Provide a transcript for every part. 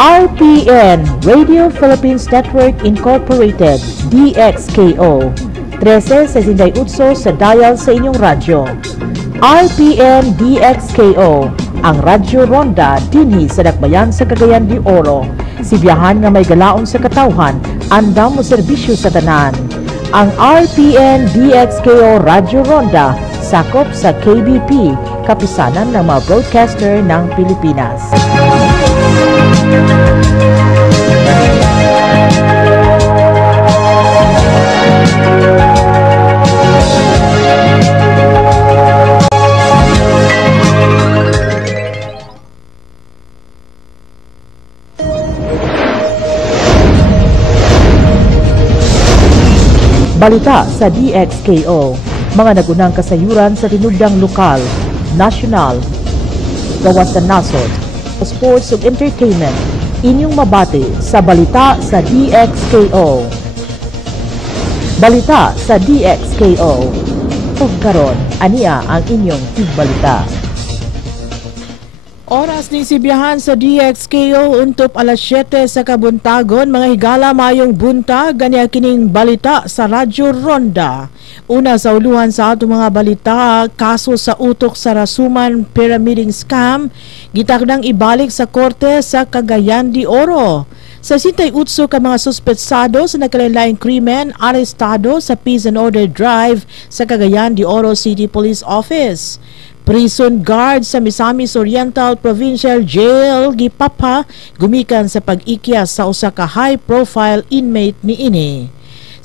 RPN, Radio Philippines Network Incorporated, DXKO. 1368 sa dial sa inyong radyo. RPN DXKO, ang Radyo Ronda dinhi sa Dakbayan sa Cagayan de Oro. Sibiyahan nga may galaon sa katawhan, andam mo serbisyo sa tanan. Ang RPN DXKO Radyo Ronda sakop sa KBP, kapisanan ng mga broadcaster ng Pilipinas. Balita sa DXKO, mga nagunang kasayuran sa tinubdang lokal, nasyonal, gawas sa nasod, sports ug entertainment, inyong mabati sa Balita sa DXKO. Balita sa DXKO. Ug karon, ania ang inyong tigbalita. Oras ni sibiyahan sa DXKO untop alas 7 sa kabuntagon, mga higala mayong buntag ganiya kining balita sa Radyo Ronda. Una sa uluhan sa ato mga balita, kaso sa utok sa Rasuman pyramiding scam gitakdang ibalik sa korte sa Cagayan de Oro. Sa 68 ka mga suspetsado sa nagkalain-laing krimen arestado sa Peace and Order Drive sa Cagayan de Oro City Police Office. Prison guard sa Misamis Oriental Provincial Jail gipapa gumikan sa pag-ikyas sa usa ka high-profile inmate niini.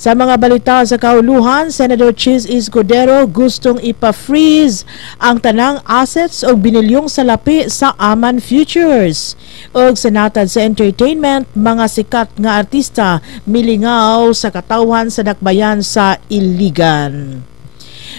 Sa mga balita sa kauluhan, Senator Chis Escudero gustong ipa-freeze ang tanang assets o binilyong salapi sa Aman Futures. Og sa natad sa entertainment, mga sikat nga artista milingaw sa katawhan sa dakbayan sa Iligan.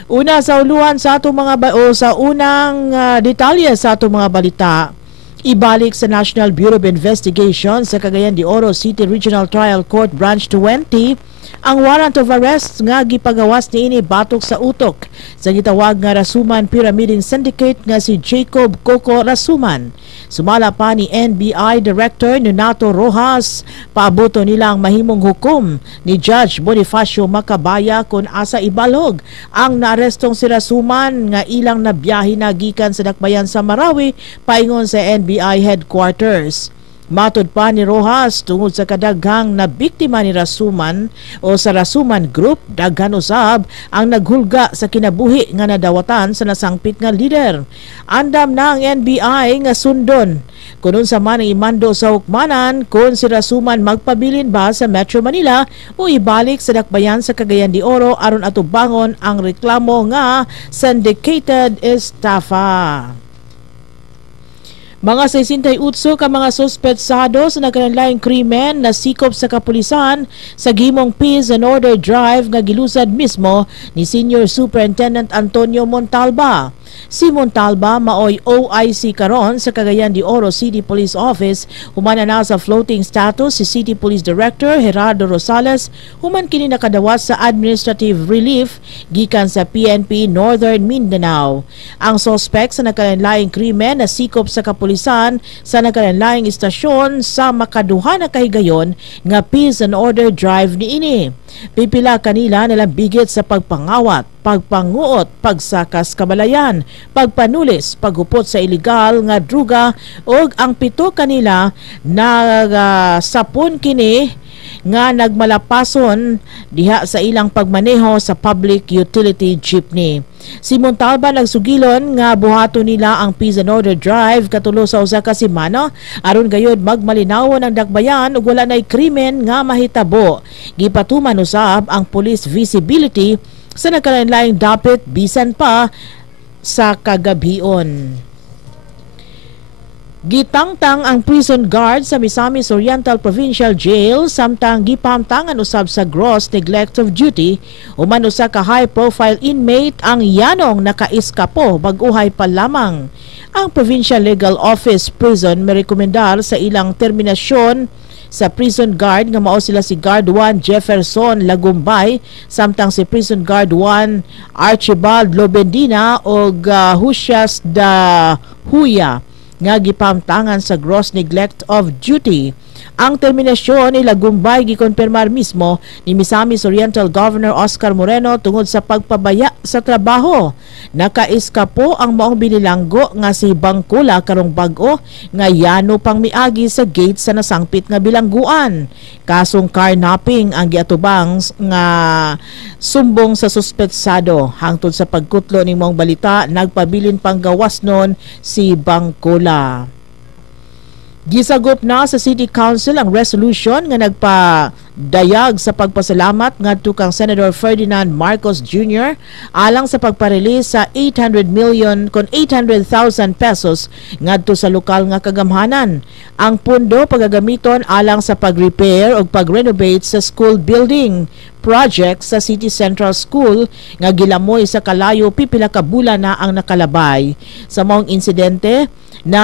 Una sa uluhan sa atong mga sa unang detalye sa atong mga balita, ibalik sa National Bureau of Investigation sa Cagayan de Oro City Regional Trial Court Branch 20 ang warrant of arrest nga gipagawas niini batok sa utok sa gitawag nga Rasuman Pyramiding Syndicate nga si Jacob Coco Rasuman. Sumala pa ni NBI Director Nonato Rojas, paaboto nila ang mahimong hukom ni Judge Bonifacio Macabaya kung asa ibalog ang naarestong si Rasuman nga ilang nabiyahe na gikan sa dakbayan sa Marawi paingon sa NBI headquarters. Matod pa ni Rojas, tungod sa kadaghang na biktima ni Rasuman o sa Rasuman Group, daghan usab ang naghulga sa kinabuhi nga nadawatan sa nasangpit nga leader. Andam na ang NBI nga sundon kunon sa man ang imando sa hukmanan kung si Rasuman magpabilin ba sa Metro Manila o ibalik sa dakbayan sa Cagayan de Oro aron atubangon ang reklamo nga syndicated estafa. Mga 68 ka mga suspetsado sa nagkalain-laing krimen na sikop sa kapulisan sa gimong Peace and Order Drive nga gilusad mismo ni Senior Superintendent Antonio Montalba. Si Montalba maoy OIC karon sa Cagayan de Oro City Police Office, human na sa floating status si City Police Director Gerardo Rosales, human kini nakadawas sa administrative relief gikan sa PNP Northern Mindanao. Ang suspect sa nagkalain-laing krimen na sikop sa kapulisan sa nagkalain-laing istasyon sa makaduha na kahigayon nga Peace and Order Drive niini. Pipila kanila nalang bigit sa pagpangawat, pagpanguot, pagsakas kabalayan, pagpanulis, paghupot sa ilegal nga druga ug ang 7 kanila na sapon kini nga nagmalapason diha sa ilang pagmaneho sa public utility jeepney. Si Montalba nagsugilon nga buhato nila ang Peace and Order Drive katulo sa usa ka semana aron gayud magmalinawon ang dakbayan ug wala nay krimen nga mahitabo. Gipatuman usab ang police visibility sa nagkalain-laing dapit bisan pa sa kagabion. Gitangtang ang prison guard sa Misamis Oriental Provincial Jail samtang gipamtangan usab sa gross neglect of duty human usa ka high-profile inmate ang yanong nakaiskapo baguhay pa lamang. Ang Provincial Legal Office Prison merekomendar sa ilang terminasyon sa prison guard nga mao sila si Guard 1 Jefferson Lagumbay samtang si Prison Guard 1 Archibald Lobendina o Husyas da Huya. nga gipamtangan sa gross neglect of duty. Ang terminasyon ilagumbay gikonfirmar mismo ni Misamis Oriental Governor Oscar Moreno tungod sa pagpabaya sa trabaho. Nakaiskapo ang maong binilanggo nga si Bangkula karong bag-o nga yano pang miagi sa gate sa nasangpit nga bilangguan. Kasong carnapping ang giatubang nga sumbong sa suspetsado. Hangtod sa pagkutlo ning maong balita, nagpabilin pang gawas nun si Bangkula. Gisagop na sa City Council ang resolution nga nagpadayag sa pagpasalamat ngadto kang Senator Ferdinand Marcos Jr. alang sa pagparelease sa 800 million kon 800,000 pesos ngadto sa lokal nga kagamhanan. Ang pundo pagagamiton alang sa pag-repair o pag-renovate sa school building project sa City Central School nga gilamoy sa kalayo pipila ka bulan na ang nakalabay. Sa maong insidente na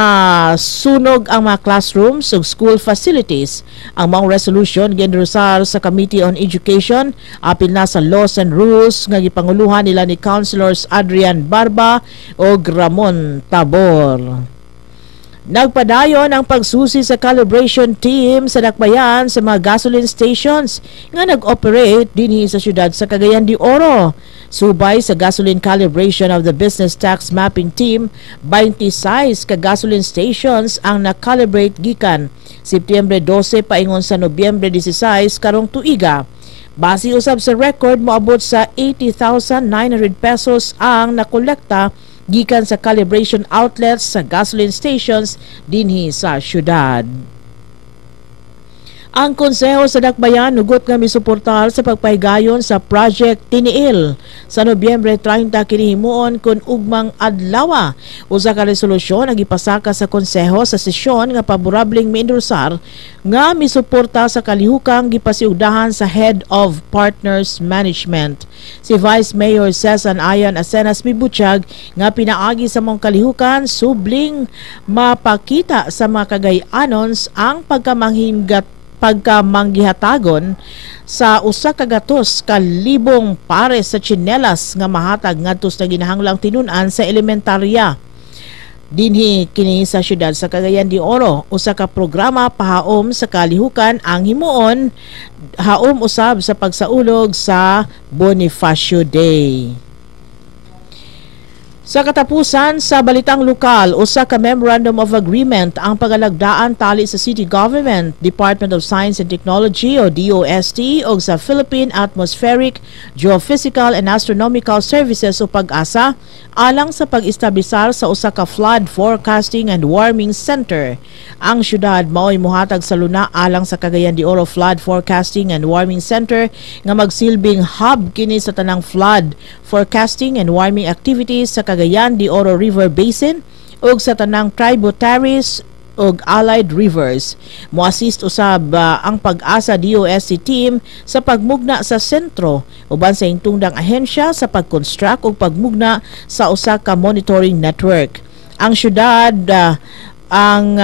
sunog ang mga classrooms ug school facilities. Ang maong resolution ginrusar sa Committee on Education apil na sa Laws and Rules nga gipanguluhan nila ni Councilors Adrian Barba ug Ramon Tabor. Nagpadayon ang pagsusi sa calibration team sa Dakbayan sa mga gasoline stations nga nag-operate dinhi sa syudad sa Cagayan de Oro. Subay sa gasoline calibration of the business tax mapping team, 26 ka gasoline stations ang na-calibrate gikan Setyembre 12 paingon sa Nobyembre 16 karong tuiga. Base usab sa record, moabot sa 80,900 pesos ang nakolekta gikan sa calibration outlets sa gasoline stations dinhi sa syudad. Ang Konseho sa Dakbayan nugot nga misuportar sa pagpahigayon sa Project Tiniil. Sa Nobyembre 30 kini himuon kun ugmang adlaw. Usa ka resolusyon ang gipasaka sa Konseho sa sesyon nga paborableng miendorsar nga misuporta sa kalihukang gipasiugdahan sa Head of Partners Management. Si Vice Mayor Cezan Ayan Asenas mibutyag nga pinaagi sa mong kalihukan subling mapakita sa mga kagay-anons ang pagkamanggihatagon sa usa ka gatos ka libong pares sa tsinelas nga mahatag ngadto sa ginahanglang tinun-an sa elementarya. Dinhi kini sa syudad sa Cagayan de Oro, usa ka programa pahaom sa kalihukan ang himuon haom usab sa pagsaulog sa Bonifacio Day. Sa katapusan sa balitang lokal, usa ka Memorandum of Agreement ang pagalagdaan tali sa City Government, Department of Science and Technology o DOST o sa Philippine Atmospheric, Geophysical and Astronomical Services o PAG-ASA alang sa pag-establisar sa usa ka Flood Forecasting and Warming Center. Ang syudad mao'y muhatag sa luna alang sa Cagayan de Oro Flood Forecasting and Warming Center nga magsilbing hub kini sa tanang flood forecasting and warming activities sa Cagayan de Oro River Basin ug sa tanang tributaries ug allied rivers. Moassist usab ang PAG-ASA DOST team sa pagmugna sa sentro uban sa hingtungdang ahensya sa pag-construct ug pagmugna sa usa ka monitoring network. Ang syudad ang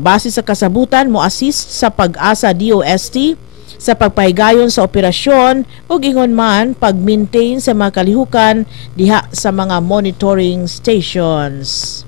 base sa kasabutan moassist sa PAG-ASA DOST sa pagpahigayon sa operasyon ug ingon man pag-maintain sa mga kalihukan diha sa mga monitoring stations.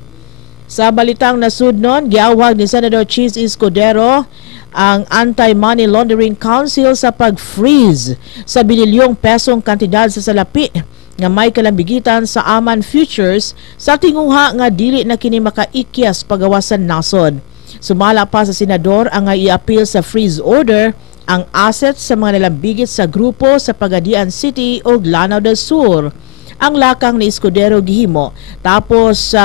Sa balitang nasudnon, giawhag ni Senator Cheese Escudero ang Anti-Money Laundering Council sa pag-freeze sa binilyong pesong kantidad sa salapi nga may kalambigitan sa Aman Futures sa tinguha nga dili na kini makaikyas pagawasan nasod. Sumala pa sa senador ang i-appeal sa freeze order ang assets sa mga nalambigit sa grupo sa Pagadian City o Lanao del Sur. Ang lakang ni Escudero gihimo tapos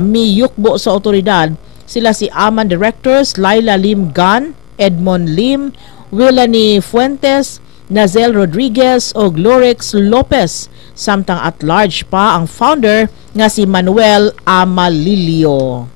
miyukbo sa otoridad sila si Aman Directors Laila Lim Gan, Edmond Lim, Willany Fuentes, Nazel Rodriguez o Glorex Lopez, samtang at large pa ang founder nga si Manuel Amalilio.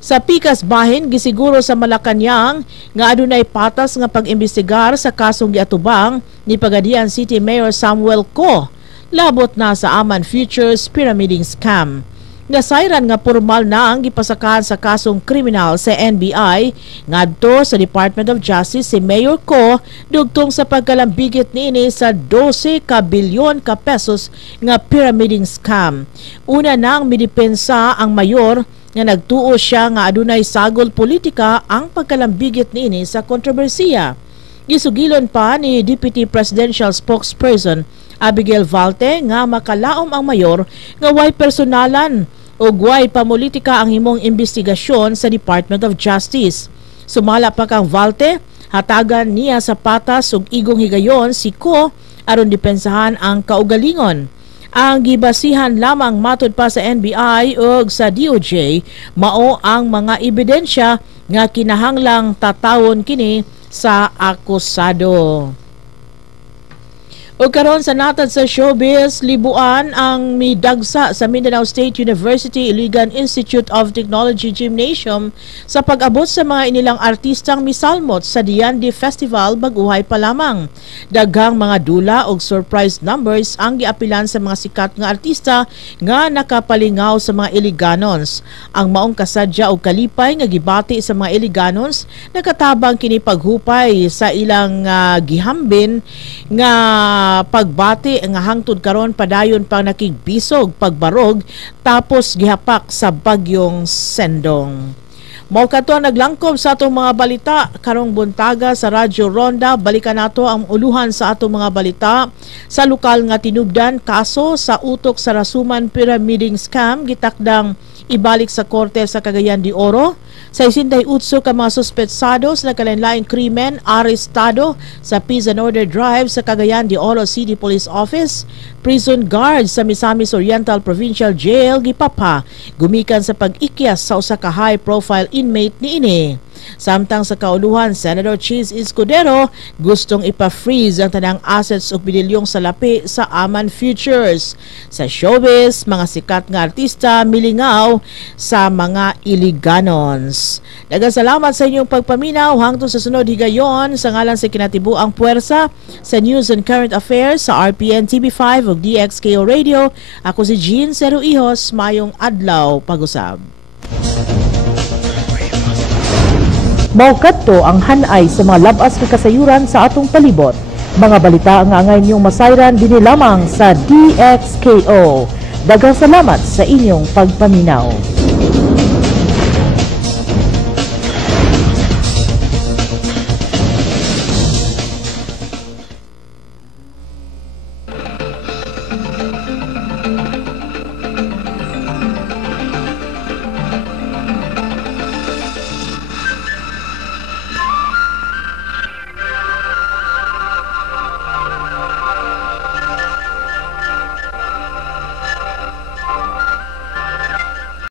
Sa pikas bahin gisiguro sa Malacañang nga adunay patas nga pag-imbestigar sa kasong giatubang ni Pagadian City Mayor Samuel Co. Labot na sa Aman Futures pyramiding scam. Nasayran nga formal na ang gipasakahan sa kasong kriminal sa NBI ngadto sa Department of Justice si Mayor Co dugtong sa pagkalambigit niini sa 12 ka bilyon ka pesos nga pyramiding scam. Una nang midepensa ang mayor nga nagtuo siya nga adunay sagol politika ang pagkalambigit niini sa kontrobersiya. Gisugilon pa ni Deputy Presidential Spokesperson Abigail Valte nga makalaom ang mayor nga way personalan o way pamulitika ang himong investigasyon sa Department of Justice. Sumala pa kang Valte, hatagan niya sa patas ug igong higayon si Ko aron depensahan ang kaugalingon. Ang gibasihan lamang matud pa sa NBI ug sa DOJ mao ang mga ebidensya nga kinahanglang tatawon kini sa akusado. O karon sa natad sa showbiz, libuan ang midagsa sa Mindanao State University Iligan Institute of Technology Gymnasium sa pag-abot sa mga inilang artistang misalmot sa Diandi Festival baguhay pa lamang. Daghang mga dula og surprise numbers ang giapilan sa mga sikat nga artista nga nakapalingaw sa mga Iliganons. Ang maong kasadya og kalipay nga gibati sa mga Iliganons nakatabang kini paghupay sa ilang gihambin nga pagbati nga hangtod karon padayon pang nakigbisog pagbarog tapos gihapak sa bagyong Sendong. Mao kato naglangkob sa atong mga balita karong buntaga sa Radyo Ronda. Balikan nato ang uluhan sa atong mga balita sa lokal nga tinubdan kaso sa utok sa Rasuman Pyramiding Scam gitakdang ibalik sa korte sa Cagayan de Oro. Sa 68 ka mga suspetsados na kalain-laing krimen arestado sa Peace and Order Drive sa Cagayan de Oro City Police Office. Prison guards sa Misamis Oriental Provincial Jail gipapa gumikan sa pag-ikyas sa usa ka high-profile inmate niini. Samtang sa kauluhan, Senator Cheese Escudero gustong ipa-freeze ang tanang assets ug binilyong salapi sa Aman Futures. Sa showbiz, mga sikat nga artista milingaw sa mga Iliganons. Nagasalamat sa inyong pagpaminaw hangtod sa sunod higayon sa ngalan sa kinatibuang puwersa sa News and Current Affairs sa RPN TV5 ug DXKO Radio. Ako si Jean Seruihos, mayong adlaw pag-usab. Mao kadto ang hanay sa mga labas nga kasayuran sa atong palibot. Mga balita nga angay niyong masayran dinhi lamang sa DXKO. Daghang salamat sa inyong pagpaminaw.